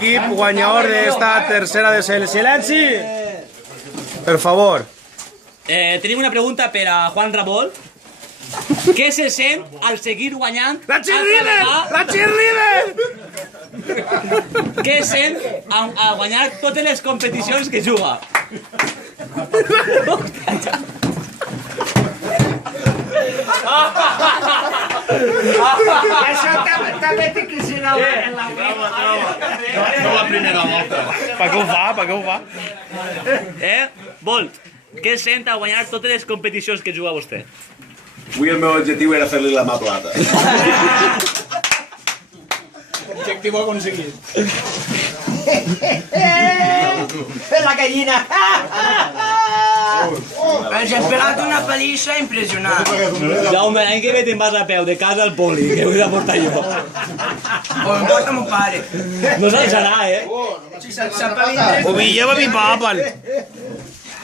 l'equip guanyador d'esta tercera de el silenci. Per favor. Tenim una pregunta per a Juan Ramón. Què se sent al seguir guanyant? La cheerleader! La cheerleader! Què sent a guanyar totes les competicions que juga? Això també té que ser en la web. No la primera volta. Per què ho fa? Volt, què sent a guanyar totes les competicions que juga vostè? Avui el meu objectiu era fer-li la mà plata. Objectiu aconseguit. La gallina. Ens hem pegat una palissa impressionant. Jaume, l'any que ve te'n vas a peu de casa al poli, que vull a portar jo. O em porta mon pare. No se'ls anar, Si se'l sap a vindre... Ho vi lleva mi papal.